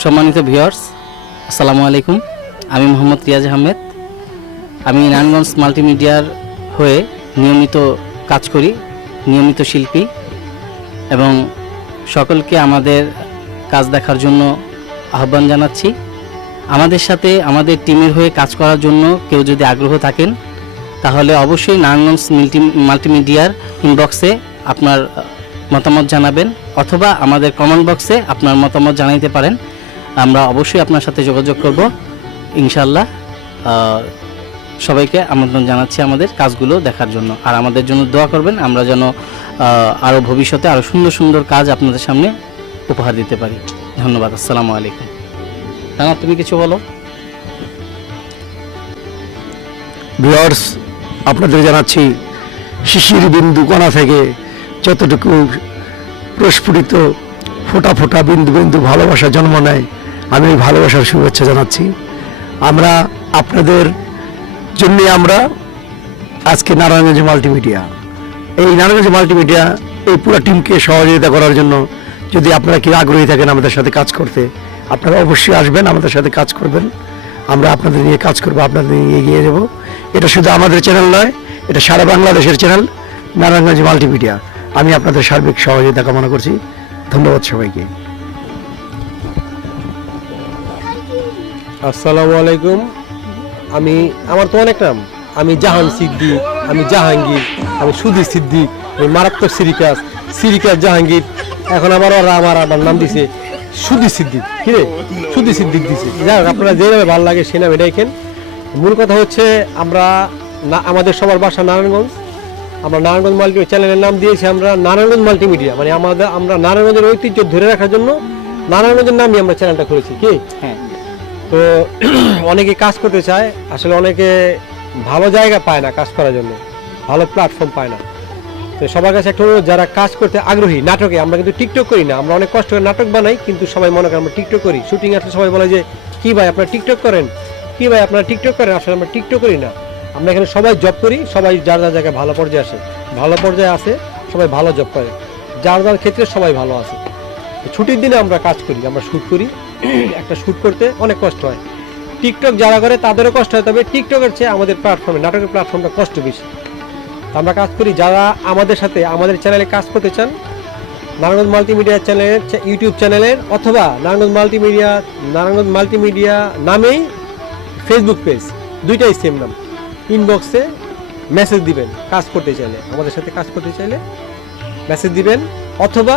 সম্মানিত ভিউয়ার্স, আসসালামু আলাইকুম। আমি মোহাম্মদ রিয়াজ আহমেদ। আমি নারায়ণগঞ্জ মাল্টিমিডিয়ার হয়ে নিয়মিত কাজ করি, নিয়মিত শিল্পী, এবং সকলকে আমাদের কাজ দেখার জন্য আহ্বান জানাচ্ছি। আমাদের সাথে আমাদের টিমের হয়ে কাজ করার জন্য কেউ যদি আগ্রহ থাকেন তাহলে অবশ্যই নারায়ণগঞ্জ মাল্টিমিডিয়ার ইনবক্সে আপনার মতামত জানাবেন, অথবা আমাদের কমেন্ট বক্সে আপনার মতামত জানাইতে পারেন। আমরা অবশ্যই আপনার সাথে যোগাযোগ করব ইনশাআল্লাহ। সবাইকে আমন্ত্রণ জানাচ্ছি আমাদের কাজগুলো দেখার জন্য, আর আমাদের জন্য দোয়া করবেন আমরা যেন আরও ভবিষ্যতে আরও সুন্দর সুন্দর কাজ আপনাদের সামনে উপহার দিতে পারি। ধন্যবাদ। আসসালামু আলাইকুম। রানা, তুমি কিছু বলো। ভিউয়ার্স, আপনাদের জানাচ্ছি শিশির বিন্দু কণা থেকে যতটুকু প্রস্ফুটিত ফোটা ফোটা বিন্দু বিন্দু ভালোবাসা জন্ম নেয়, আমি এই ভালোবাসার শুভেচ্ছা জানাচ্ছি। আমরা আপনাদের জন্য আমরা আজকে নারায়ণগঞ্জ মাল্টিমিডিয়া, এই নারায়ণগঞ্জ মাল্টিমিডিয়া এই পুরো টিমকে সহযোগিতা করার জন্য যদি আপনারা কি আগ্রহী থাকেন আমাদের সাথে কাজ করতে, আপনারা অবশ্যই আসবেন, আমাদের সাথে কাজ করবেন। আমরা আপনাদের নিয়ে কাজ করবো, আপনাদের নিয়ে এগিয়ে যাব। এটা শুধু আমাদের চ্যানেল নয়, এটা সারা বাংলাদেশের চ্যানেল নারায়ণগঞ্জ মাল্টিমিডিয়া। আমি আপনাদের সার্বিক সহযোগিতা কামনা করছি। ধন্যবাদ সবাইকে। আসসালামু আলাইকুম। আমার তো অনেক নাম। আমি জাহান সিদ্দিক, আমি জাহাঙ্গীর, আমি সুধীর সিদ্দিক, আমি মারাত্মক সিরিকাস জাহাঙ্গীর। এখন আমার নাম দিছে সুধীর সিদ্দিক। কিরে সুধীর সিদ্দিক দিছে, যাক আপনারা যেভাবে ভালো লাগে সে নাম এটাই খেন। মূল কথা হচ্ছে আমাদের সবার বাসা নারায়ণগঞ্জ। আমরা নারায়ণগঞ্জ মাল্টিমিডিয়া চ্যানেলের নাম দিয়েছি আমরা নারায়ণগঞ্জ মাল্টিমিডিয়া, মানে আমরা নারায়ণগঞ্জের ঐতিহ্য ধরে রাখার জন্য নারায়ণগঞ্জের নামই আমরা চ্যানেলটা খুলেছি। কি হ্যাঁ, তো অনেকে কাজ করতে চায়, আসলে অনেকে ভালো জায়গা পায় না কাজ করার জন্য, ভালো প্ল্যাটফর্ম পায় না। তো সবার কাছে একটা অনুরোধ, যারা কাজ করতে আগ্রহী, নাটকে আমরা কিন্তু টিকটক করি না, আমরা অনেক কষ্ট করে নাটক বানাই, কিন্তু সবাই মনে করেন আমরা টিকটক করি। শুটিং আসলে সবাই বলে যে কি ভাই আপনারা টিকটক করেন, কি ভাই আপনারা টিকটক করেন। আসলে আমরা টিকটক করি না, আমরা এখানে সবাই জব করি, সবাই যার যার জায়গায় ভালো পর্যায়ে আসে, সবাই ভালো জব করে, যার যার ক্ষেত্রে সবাই ভালো আছে। ছুটির দিনে আমরা কাজ করি, আমরা শ্যুট করি। একটা শ্যুট করতে অনেক কষ্ট হয়, টিকটক যারা করে তাদেরও কষ্ট হয়, তবে টিকটকের চেয়ে আমাদের প্ল্যাটফর্মে নাটকের প্ল্যাটফর্মটা কষ্ট বেশি। আমরা কাজ করি, যারা আমাদের সাথে আমাদের চ্যানেলে কাজ করতে চান, নারায়ণগঞ্জ মাল্টিমিডিয়া চ্যানেলের ইউটিউব চ্যানেলের, অথবা নারায়ণগঞ্জ মাল্টিমিডিয়া নামেই ফেসবুক পেজ, দুইটাই সেম নাম। ইনবক্সে মেসেজ দিবেন, কাজ করতে চাইলে, আমাদের সাথে কাজ করতে চাইলে মেসেজ দিবেন, অথবা